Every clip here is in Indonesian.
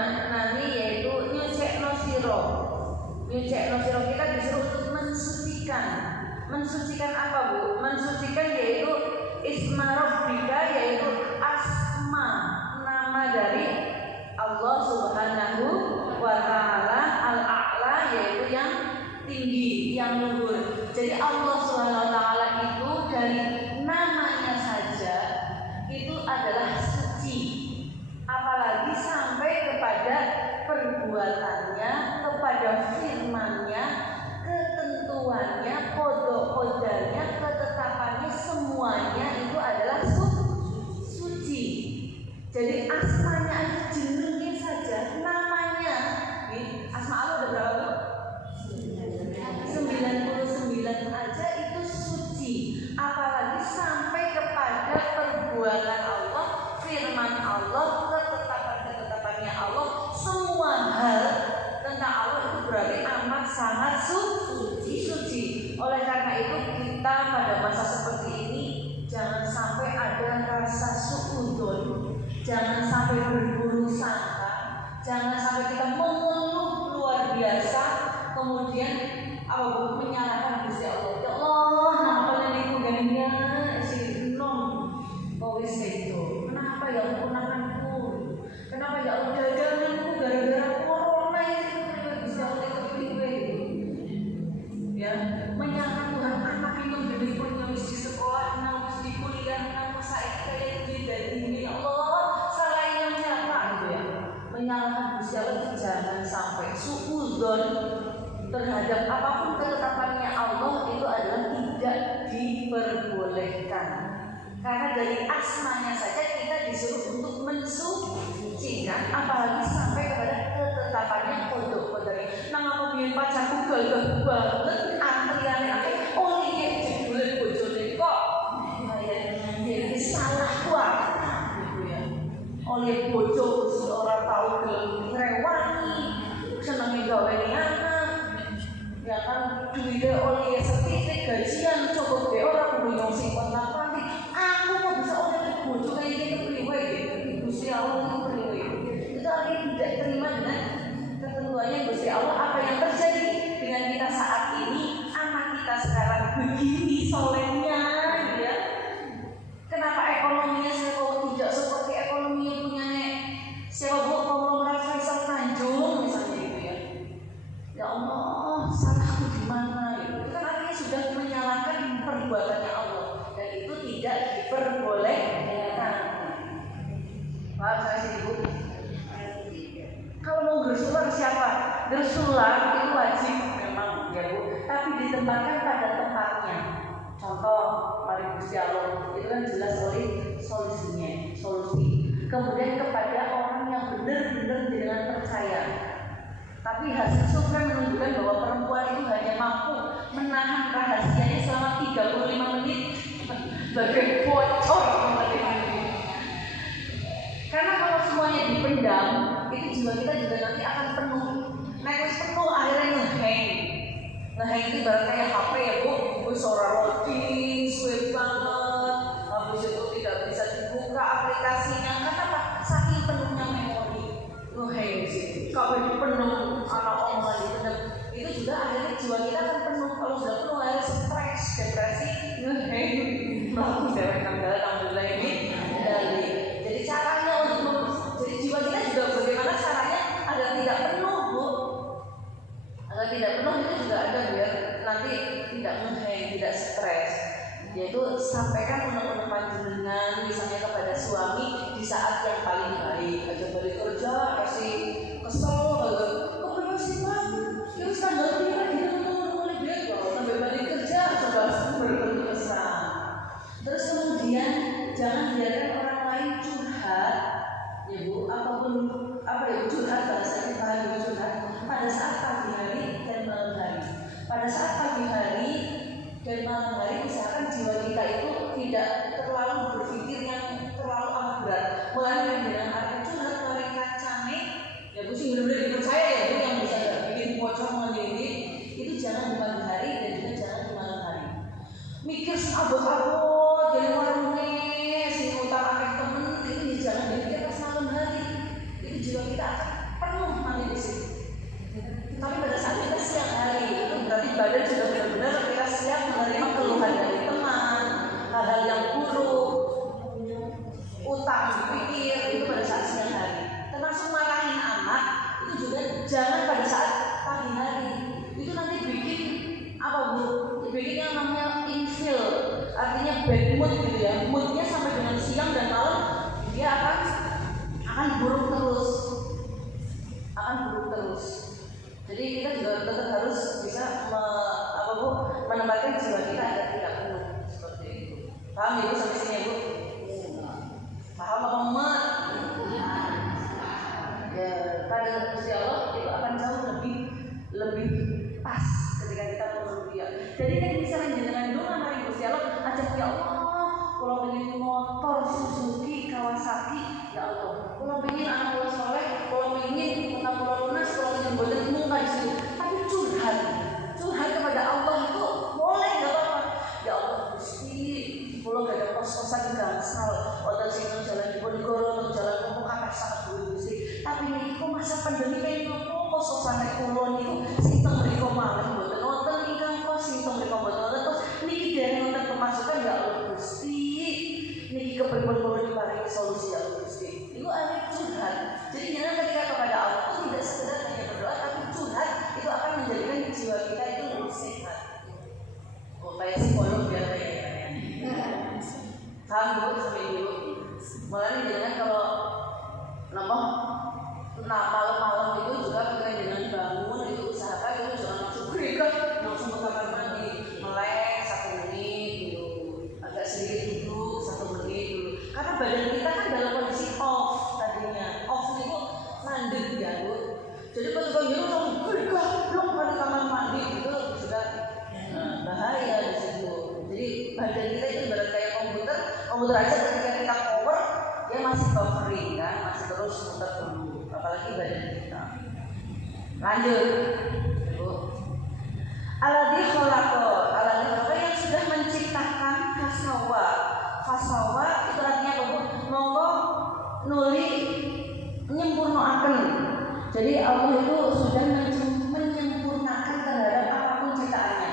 dimaknani yaitu nyucekno siro. Nyucekno siro kita disuruh untuk mensucikan. Mensucikan apa Bu? Mensucikan yaitu isma rabbika, yaitu asma, nama dari Allah Subhanahu wa Ta'ala, al-a'la, yaitu yang tinggi, yang luhur. Jadi Allah Subhanahu wa Ta'ala itu dari namanya saja itu adalah suci, apalagi sampai kepada perbuatannya, kepada firman-Nya, ketentuannya, kodok-kodanya, ketetapannya, semuanya itu adalah suci. Jadi asmanya aja, jenengnya saja, namanya, asma Allah ada berapa? 99 aja itu suci, apalagi sampai kepada perbuatan Allah, firman Allah, ketetapan-ketetapannya Allah, semua hal tentang Allah itu berarti amat sangat suci. Oleh karena itu kita pada masa seperti ini jangan sampai ada rasa suudzon, jangan sampai berburu sangka, jangan sampai kita mengeluh luar biasa, kemudian menyalahkan Gusti Allah. Ya Allah, kenapa niku gannya si nom wis itu. Kenapa ya keponakanku? Kenapa ya Allah daganganku gara-gara corona ini Gusti Allah kepiwe. Ya, menyalahkan Tuhan, anak itu jadi punya di sekolah, nang di kuliah, nang saiki kaya iki ini. Ya Allah, salahnya siapa gitu ya. Menyalahkan Gusti Allah, jangan sampai suudzon terhadap apapun ketetapannya Allah itu adalah tidak diperbolehkan. Karena dari asmanya saja kita disuruh untuk mensucikan, apalagi sampai kepada ketetapannya, kodok-kodoknya. Nang apa biyen pacarku gagah banget antriane akeh, oh iki jebule bojone kok jadi salah kuat gitu ya. Oleh bojo ora tau gelem ngrewangi, senenge gaweni anak. Ya kan duitnya oleh setitik gajian coba be orang kudu nyong kontak-kontak. Aku kok bisa oleh bojo kayak gini kepriwe gitu. Gusti Allah kepriwe. Itu artinya tidak terima dengan ketentuannya Gusti Allah. Apa yang terjadi dengan kita saat ini, anak kita sekarang begini solehnya gitu ya. Kenapa ekonominya tidak seperti ekonomi yang punya siapa Bu konglomerat Faisal Tanjung misalnya gitu ya. Ya Allah, salahku di mana? Itu kan artinya sudah menyalahkan perbuatannya Allah, dan itu tidak diperbolehkan. Paham saya sih Ibu? Kalau mau gersular siapa? Gersular itu wajib memang ya Bu, tapi ditempatkan pada tempatnya. Contoh, mari Gusti Allah itu kan jelas oleh solusi. Kemudian kepada orang yang benar-benar dengan percaya. Tapi hasil survei menunjukkan bahwa perempuan itu hanya mampu menahan rahasianya selama 35 menit bagai bocor. Karena kalau semuanya dipendam, itu jiwa kita juga nanti akan penuh. Wis penuh akhirnya ngehang. Ngehang itu ibarat kayak HP ya Bu, suara loading, suwe banget, habis itu tidak bisa dibuka aplikasinya. Karena apa? Saking penuhnya memori. Ngehang sih. Kalau penuh anak omongan dipendam, itu juga akhirnya jiwa kita akan penuh. Kalau sudah penuh akhirnya stres, depresi, ngeheng. Bagus ya alhamdulillah ini. Jadi caranya untuk jadi jiwa kita juga bagaimana caranya agar tidak penuh Bu. Agar tidak penuh itu juga ada biar nanti tidak ngeheng, tidak stres. Yaitu sampaikan undang-undang panjenengan misalnya kepada suami di saat yang paling baik. Aja balik kerja kasih kesel banget, kok berhasil banget, terus tanggal lima kita mulai dia kalau sampai balik kerja coba berkesan. Terus kemudian jangan biarkan orang lain curhat, ya Bu, apapun apa ya curhat bahasa kita curhat pada saat pagi hari dan malam hari. Pada saat pagi hari dan malam hari misalkan jiwa kita itu tidak terlalu berpikir yang terlalu amat berat, melainkan dengan arti curhat mereka cane. Ya Bu sih benar-benar dipercaya ya Bu yang bisa bikin bocor mengenai itu jangan di pagi hari dan juga jangan di malam hari. Mikir abot-abot jadi warungnya si utang akeh temen itu jangan dipikir pas malam hari. Itu jiwa kita akan jangan pada saat pagi hari. Itu nanti bikin apa Bu? Bikin yang namanya infil, artinya bad mood gitu ya. Moodnya sampai dengan siang dan malam dia akan buruk terus. Jadi kita juga tetap harus bisa menempatkan jiwa kita agar tidak penuh seperti itu. Paham Ibu sampai sini ya Bu? Paham apa enggak? Ya, pada Gusti Allah itu akan jauh lebih pas ketika kita menurut Dia. Jadi kan bisa menjenengan doa mari Gusti Allah ajak ya Allah, kalau pengen motor Suzuki, Kawasaki, ya Allah. Kalau pengen anak kula soleh, kalau pengen utang kula lunas, kalau pengen boten muka di sini. Tapi curhat kepada Allah itu boleh enggak apa-apa. Ya Allah Gusti, kula gak ada kos-kosan gangsal, wonten sing jalan Diponegoro, jalan Kopo kakak sangat dulu Gusti. Tapi niku masa pandemi kayak nopo kos-kosan kula niku sinten mriku malih boten wonten ingkang kos, sinten mriku boten wonten kos. Niki dereng wonten pemasukan ya Allah Gusti. Niki kepripun kula diparingi solusi ya Allah Gusti. Itu ada curhat. Jadi jangan ketika kepada Allah itu tidak sekedar hanya berdoa, tapi curhat itu akan menjadikan jiwa kita itu lebih sehat. Kayak psikolog biasa ya. Paham Bu sampai dulu. Mulai dengan kalau malam-malam itu juga kita dengan bangun itu usahakan itu jangan langsung berikan langsung ke kamar mandi, melek 1 menit dulu, agak sedikit duduk 1 menit dulu. Karena badan kita kan dalam kondisi off tadinya, off itu mandek ya Bu. Jadi kalau kita langsung berikan belum pada kamar mandi itu sudah bahaya di situ. Jadi badan kita itu ibarat kayak komputer aja ketika kita power dia masih buffering kan, masih terus muter dulu. Apalagi badan kita. Lanjut, Bu. Alladzi khalaqa yang sudah menciptakan fasawa itu artinya apa Bu? Monggo nuli menyempurnakan. Jadi Allah itu sudah menyempurnakan terhadap apapun ciptaannya.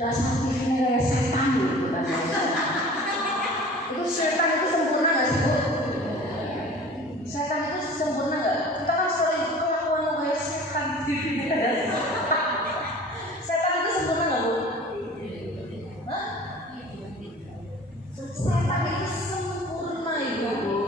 Dasar TV kayak setan gitu kan. Itu setan itu sempurna nggak sih Bu? Setan itu sempurna nggak? Kita kan sering kelakuan kayak setan gitu ya. Setan itu sempurna nggak Bu? Hah? Setan itu sempurna Ibu.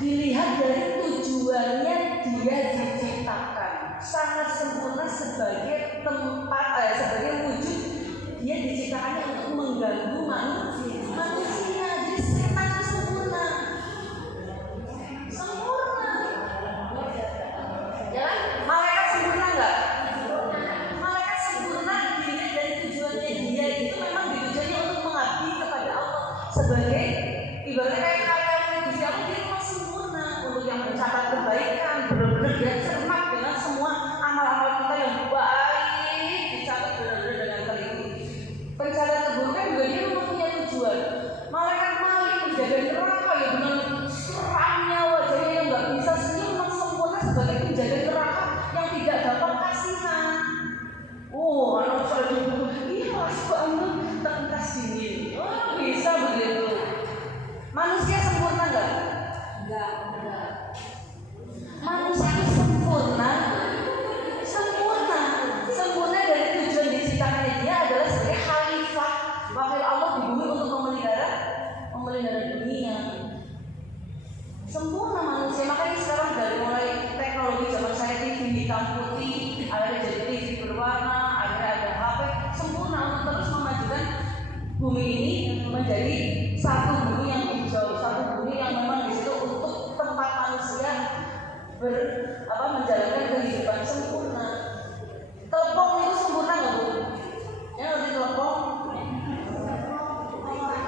Dilihat dari tujuannya dia diciptakan sangat sempurna sebagai tempat sebagai wujud dia diciptakannya untuk mengganggu manusia. Jadi setan itu sempurna ya kan? Malaikat sempurna nggak? Malaikat sempurna dilihat dari tujuannya dia itu memang ditujuannya untuk mengabdi kepada Allah sebagai ibaratnya kayak karyawan Gusti Allah. Dia memang sempurna untuk yang mencatat kebaikan, benar-benar dia cermat dengan semua amal-amal kita yang baik dicatat benar-benar dengan teliti. Pencatatan keburukan juga dia mempunyai tujuan. Malaikat maling menjaga neraka ya dengan seramnya wajahnya yang nggak bisa senyum memang sempurna sebagai penjaga neraka yang tidak dapat kasihan. Anak saya juga ikhlas banget terkas dingin. Bisa begitu. Manusia sempurna nggak? Enggak. Manusia itu sempurna dari tujuan diciptakannya dia adalah sebagai khalifah wakil Allah di bumi untuk memelihara dunia. Sempurna manusia, makanya sekarang dari mulai teknologi zaman saya TV hitam putih, akhirnya jadi TV berwarna, akhirnya ada HP, sempurna untuk terus memajukan bumi ini menjadi satu bumi yang hijau, satu bumi yang memang di situ untuk tempat manusia menjalankan kehidupan sempurna. Telepon itu sempurna nggak Bu? Ya lebih telepon.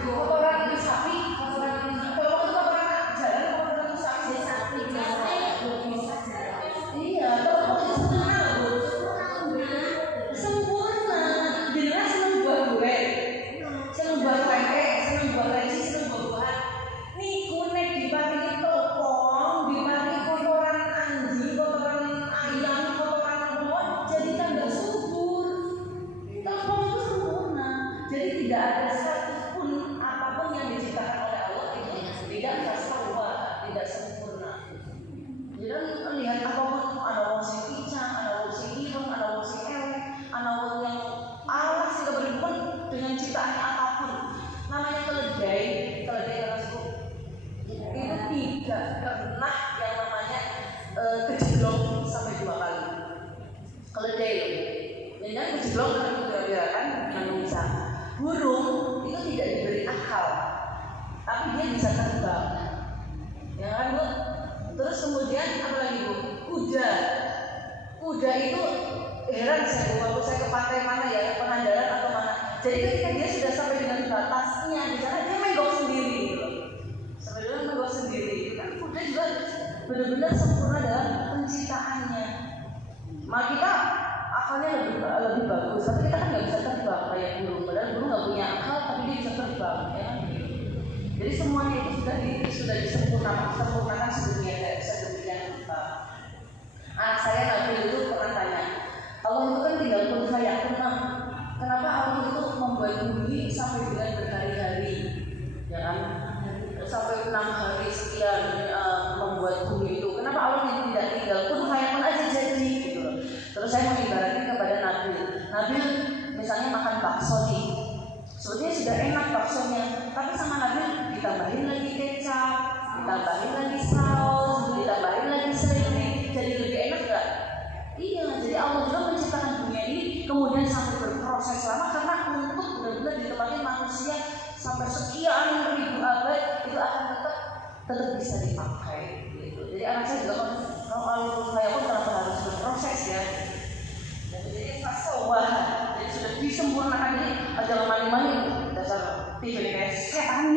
Kotoran itu sapi. Telepon itu kotoran jalan, kotoran itu sapi. Iya, telepon itu sempurna nggak Bu? Sempurna. Bila senang buat gue, senang buat tempe, senang buat reci, senang buat buah. Nih kunek dipakai telepon, dipakai kotoran anjing, kotoran pernah yang namanya kejeblok sampai 2 kali. Keledai loh. Dan kejeblok karena kan manusia. Burung itu tidak diberi akal, tapi dia bisa terbang. Ya kan Bu? Terus kemudian apa lagi Bu? Kuda. Kuda itu heran saya Bu, waktu saya ke pantai mana ya, Pangandaran atau mana. Jadi ketika dia sudah sampai dengan batasnya di sana, dia menggok sendiri gitu. Sampai dengan menggok sendiri. Kan kuda juga benar-benar sempurna dalam penciptaannya. Maka kita akalnya lebih bagus, tapi kita kan nggak bisa terbang kayak burung. Padahal burung nggak punya akal, tapi dia bisa terbang, ya kan? Jadi semuanya itu sudah disempurnakan sedemikian rupa. Anak saya Nabil itu pernah tanya, Allah itu kan tinggal kun fayakun, kenapa Allah itu membuat bumi sampai dengan berhari-hari, ya kan? Sampai 6 hari sekian membuat bumi itu. Kenapa Allah tidak tinggal kun fayakun aja jadi gitu loh. Terus saya mengibaratkan kepada Nabil misalnya makan bakso nih, sebetulnya sudah enak baksonya, tapi sama Nabil ditambahin lagi kecap, ditambahin lagi saus, ditambahin lagi seledri, jadi lebih enak nggak? Iya, jadi Allah juga menciptakan dunia ini kemudian sampai berproses lama karena untuk benar-benar ditempatkan manusia sampai sekian ribu abad itu akan tetap bisa dipakai gitu. Jadi anak saya juga kalau saya pun kenapa harus berproses ya. Jadi fasawah, jadi sudah disempurnakan. Jadi jangan mani-mani dasar TV kayak setan.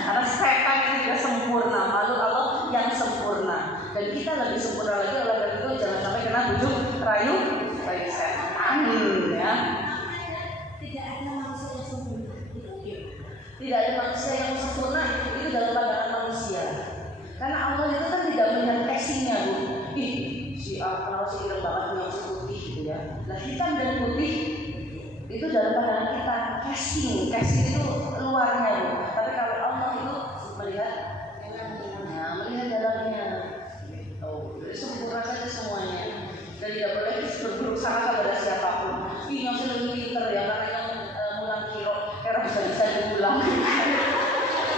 Karena setan itu juga sempurna, makhluk Allah yang sempurna. Dan kita lebih sempurna lagi, oleh karena itu jangan sampai kena bujuk rayu kayak setan ya. Tidak ada manusia yang sempurna. Tidak ada manusia yang sempurna itu dalam pandangan manusia. Karena Allah itu kan tidak melihat casingnya Bu. Si kenapa sih hitam banget punya si putih gitu ya. Nah hitam dan putih itu dalam pandangan kita casing itu luarnya Bu. Tapi kalau Allah itu melihat dalamnya. Sempurna saja semuanya. Dan tidak boleh berburuk sangka kepada siapapun. Yang sudah pinter ya, karena yang mulang kiro, karena bisa diulang.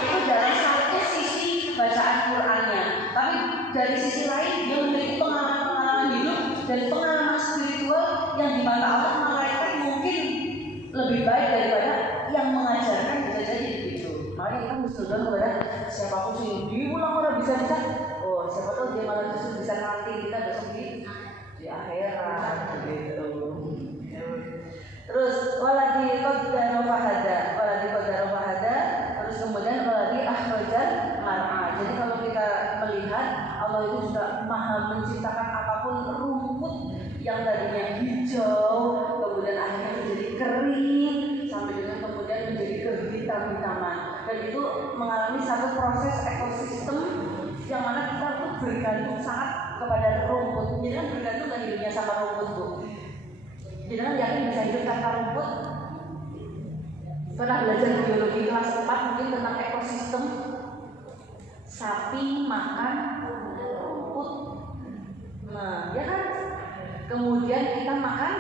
Itu dari satu sisi bacaan Qurannya, tapi dari sisi lain dia memiliki pengalaman hidup dan pengalaman spiritual yang di mata Allah malaikat mungkin lebih baik daripada yang mengajarkan, bisa jadi begitu. Makanya kita mesti berdoa kepada siapapun sih diulang orang bisa. Oh siapa tahu dia malah justru bisa nanti kita besok di akhirat gitu. Terus waladi qaddara fahada, terus kemudian waladi akhrajal mar'a. Jadi kalau kita melihat Allah itu sudah maha menciptakan apapun, rumput yang tadinya hijau kemudian akhirnya menjadi kering sampai dengan kemudian menjadi kehitam-hitaman, dan itu mengalami satu proses ekosistem yang mana kita tuh bergantung sangat kepada rumput. Jadi kan bergantung dari hidupnya sama rumput Bu. Jadi kan yakin bisa hidup tanpa rumput? Pernah belajar biologi kelas 4 mungkin tentang ekosistem. Sapi makan rumput. Nah, ya kan? Kemudian kita makan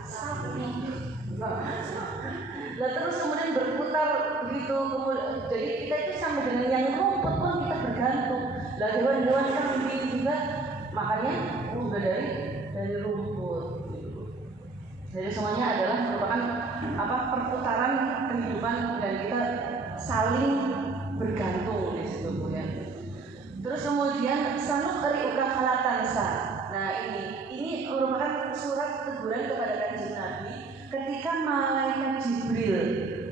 sapi. Nah, terus kemudian berputar begitu. Jadi kita itu sama dengan yang rumput pun kita bergantung. Lah hewan-hewan kambing juga makannya juga dari rumput. Jadi semuanya adalah merupakan perputaran kehidupan dan kita saling bergantung di situ Bu ya. Terus kemudian sanukri ukafalatansa. Nah ini merupakan surat teguran kepada Kanjeng Nabi ketika malaikat Jibril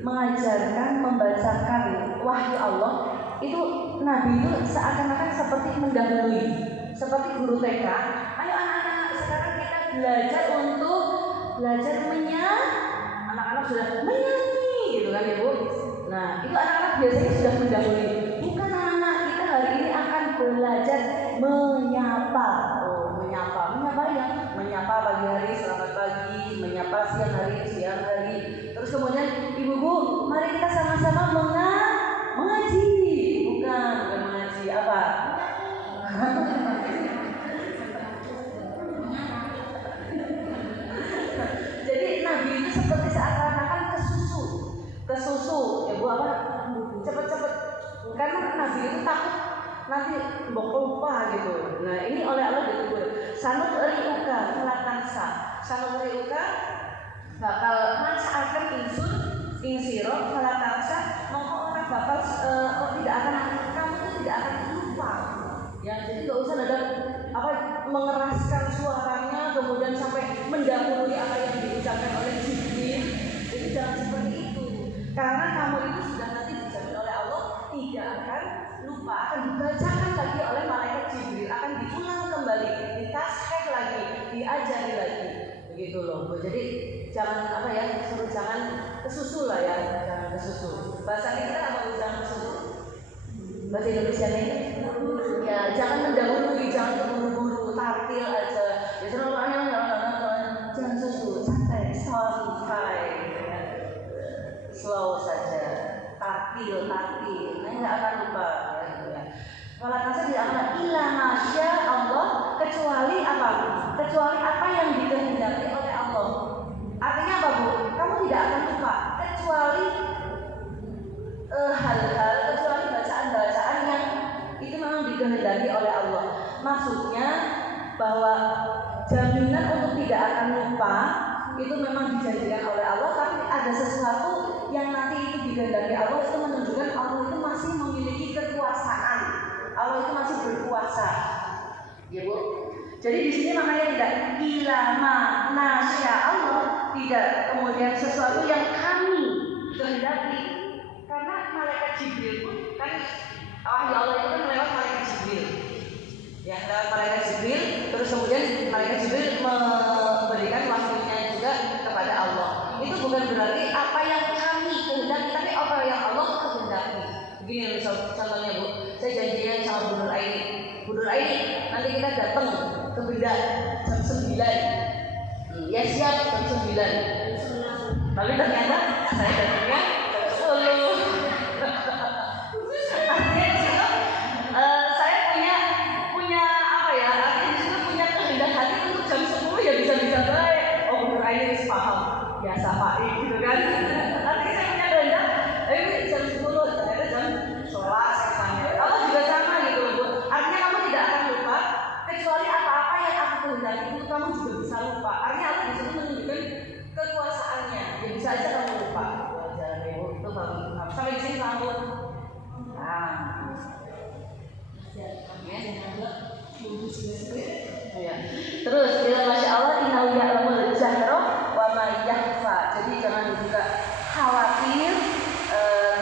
mengajarkan, membacakan wahyu Allah, itu Nabi itu seakan-akan seperti mendahului, seperti guru TK. Ayo anak-anak, sekarang kita belajar anak-anak sudah menyanyi gitu kan Ibu. Nah itu anak-anak biasanya sudah mendahului. Bukan anak-anak, kita hari ini akan belajar menyapa. Menyapa pagi hari, selamat pagi, menyapa siang hari. Terus kemudian ibu-ibu, mari kita sama-sama mengaji. Bukan mengaji apa? Jadi Nabi itu seperti seakan-akan kesusu. Ya Bu, cepet-cepet. Karena Nabi itu takut nanti mbok lupa gitu. Nah ini oleh Allah ditegur. Sanuk riuka falatansa. Sanuk riuka bakal masakan insun insiro falatansa. Mongko orang bakal tidak akan kamu itu tidak akan lupa. Ya jadi nggak usah ada mengeraskan suaranya kemudian sampai mendahului apa yang diucapkan oleh Jibril. Jadi jangan seperti itu. Karena kamu itu sudah nanti dijamin oleh Allah tidak akan lupa, akan dibacakan lagi oleh malaikat Jibril, akan diulang kembali, ditasheh lagi, diajari lagi, begitu loh. Jadi jangan jangan kesusu lah ya, jangan kesusu. Bahasa kita apa jangan kesusu? Bahasa Indonesia ini ya jangan mendahului, jangan terburu-buru, tartil aja. Ya jangan susu, santai, slow saja, tartil, nah nggak akan lupa. Kalau kata tidak akan ilah masya Allah kecuali apa? Kecuali apa yang dikehendaki oleh Allah. Artinya apa bu? Kamu tidak akan lupa kecuali hal-hal, kecuali bacaan-bacaan yang itu memang dikehendaki oleh Allah. Maksudnya bahwa jaminan untuk tidak akan lupa itu memang dijanjikan oleh Allah, tapi ada sesuatu yang nanti itu dikehendaki Allah, itu menunjukkan Allah itu masih memiliki kekuasaan. Allah itu masih berkuasa, ya bu. Jadi di sini makanya tidak ilama nasya Allah, tidak kemudian sesuatu yang kami kehendaki. Karena malaikat Jibril pun kan wahyu Allah itu kan lewat malaikat Jibril. Ya lewat malaikat Jibril, terus kemudian malaikat Jibril memberikan wahyunya juga kepada Allah. Itu bukan berarti apa yang kami kehendaki, tapi apa yang Allah kehendaki. Begini misal contohnya bu, saya janjian sama Bu Nur Aini. Bu Nur Aini, nanti kita datang ke benda jam 9. Ya siap jam 9. Tapi ternyata saya datangnya jam 10. Artinya di situ saya punya apa ya? Artinya di situ punya kehendak hati untuk jam 10 ya bisa-bisa baik. Oh Bu Nur Aini harus paham. Biasa Pak gitu kan. Artinya saya punya kehendak, ini jam 10 ternyata jam 11 misalnya. Allah juga sama gitu loh Bu. Artinya kamu tidak akan lupa kecuali apa-apa yang aku kehendaki itu kamu juga bisa lupa. Artinya Allah di situ menunjukkan kekuasaannya. Ya bisa aja kamu lupa. Jalan ibu itu baru. Sampai di sini paham Bu. Nah. Ya. Terus masya Allah innahu ya'lamul jahra wa ma yakhfa. Jadi jangan juga khawatir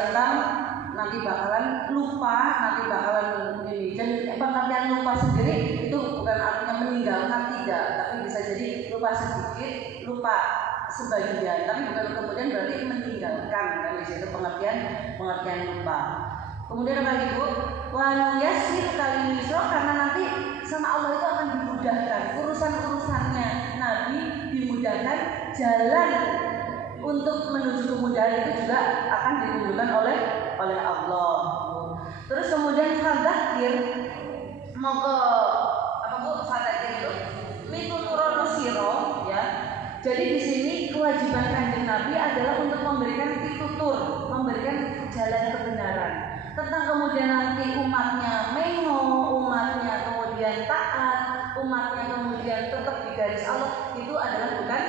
tentang nanti bakalan lupa, nanti bakalan ini. Dan pengertian lupa sendiri itu bukan artinya meninggalkan, tidak, tapi bisa jadi lupa sedikit, lupa sebagian, tapi bukan kemudian berarti meninggalkan. Kan di situ pengertian lupa. Kemudian apa lagi Bu? Wa yassir kali misro, karena nanti sama Allah itu akan dimudahkan urusan-urusannya. Nabi dimudahkan, jalan untuk menuju kemudahan itu juga akan ditunjukkan oleh Allah. Terus kemudian fadzakir, monggo apa Bu fadzakir itu mituturono siro ya. Jadi di sini kewajiban Kanjeng Nabi adalah untuk memberikan pitutur, memberikan jalan kebenaran. Tentang kemudian nanti umatnya mengo, umatnya kemudian taat, umatnya kemudian tetap di garis Allah, itu adalah bukan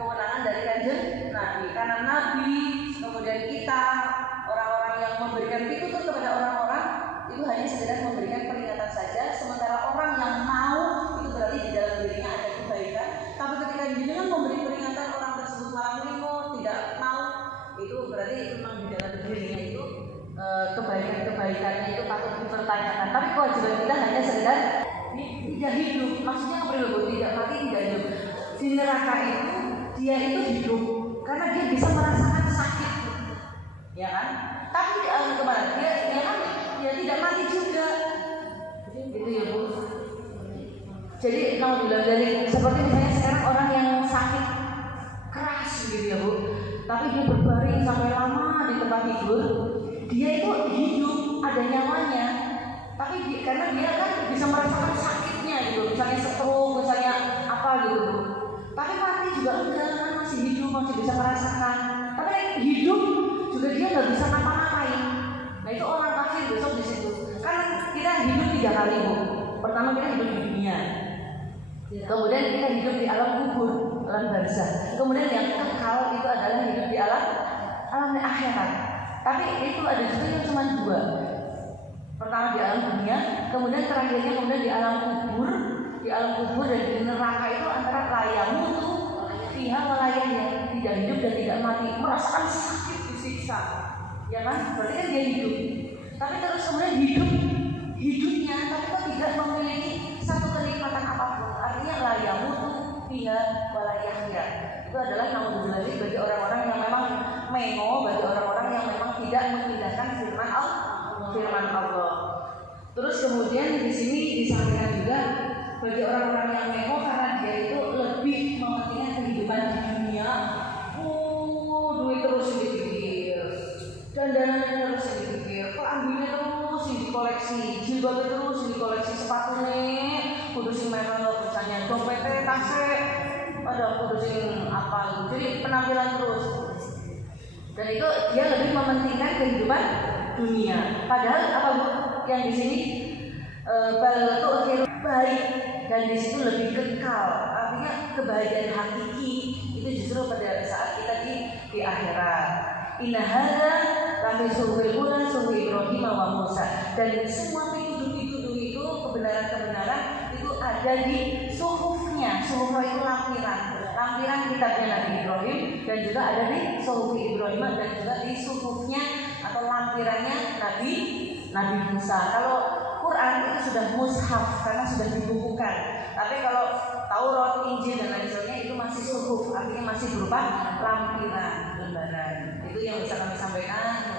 kewenangan dari Kanjeng Nabi. Karena Nabi kemudian kita orang-orang yang memberikan pitutur kepada orang-orang itu hanya sekedar memberikan peringatan saja. Sementara orang yang mau itu berarti di dalam dirinya ada kebaikan. Tapi ketika jenengan memberi peringatan orang tersebut malah mengo, tidak mau, itu berarti memang di dalam dirinya itu kebaikan-kebaikannya itu patut dipertanyakan. Tapi kewajiban kita hanya sekedar tidak hidup. Maksudnya apa Bu? Tidak mati, tidak hidup. Di neraka itu dia itu hidup karena dia bisa merasakan sakit, ya kan? Tapi kemana? Dia kan dia tidak mati juga, gitu ya Bu. Jadi kalau bilang dari seperti misalnya sekarang orang yang sakit keras gitu ya Bu, tapi dia berbaring sampai lama di tempat tidur, dia itu hidup, ada nyawanya, tapi karena dia kan bisa merasakan sakitnya gitu, misalnya stroke, misalnya apa gitu. Tapi mati juga enggak, kan masih hidup, masih bisa merasakan. Tapi hidup juga dia nggak bisa ngapa-ngapain. Nah itu orang kafir besok di situ. Kan kita hidup 3 kali, Bu. Pertama kita hidup di dunia, kemudian kita hidup di alam kubur, alam barzah. Kemudian yang kekal itu adalah hidup di alam akhirat. Tapi itu ada juga yang cuma 2. Pertama di alam dunia, kemudian terakhirnya kemudian di alam kubur. Di alam kubur dan di neraka itu antara layamu tuh pihak melayani yang tidak hidup dan tidak mati, merasakan sakit disiksa, ya kan? Berarti kan dia hidup. Tapi terus kemudian hidupnya tapi kok tidak memiliki satu kenikmatan apapun. Artinya layamu tuh pihak walayahnya. Itu adalah naudzubillah bagi orang-orang yang memang mengo, bagi orang-orang yang memang tidak mengindahkan firman Allah. Terus kemudian di sini disampaikan juga bagi orang-orang yang mengo karena dia itu lebih mementingkan kehidupan di dunia. Duit terus yang dipikir, dandanannya terus yang dipikir, kelambinya terus yang dikoleksi, jilbabnya terus yang dikoleksi, sepatunya kudu sing merah lo misalnya, dompetnya tasnya ada kudu sing apa, jadi penampilan terus. Dan itu dia lebih mementingkan kehidupan dunia. Padahal apa Bu? Yang di sini bal itu baik dan di situ lebih kekal. Artinya kebahagiaan hakiki itu justru pada saat kita di akhirat. Inna hadza lafi suhufil ula suhuf Ibrahim wa Musa. Dan semua pituduh itu kebenaran-kebenaran itu ada di suhufnya. Suhuf itu lampiran kitabnya Nabi Ibrahim dan juga ada di suhuf Ibrahim dan juga di suhufnya atau lampirannya Nabi Musa. Kalau Quran itu sudah mushaf karena sudah dibukukan. Tapi kalau Taurat, Injil dan lain sebagainya itu masih suhuf, artinya masih berupa lampiran lembaran. Itu yang bisa kami sampaikan.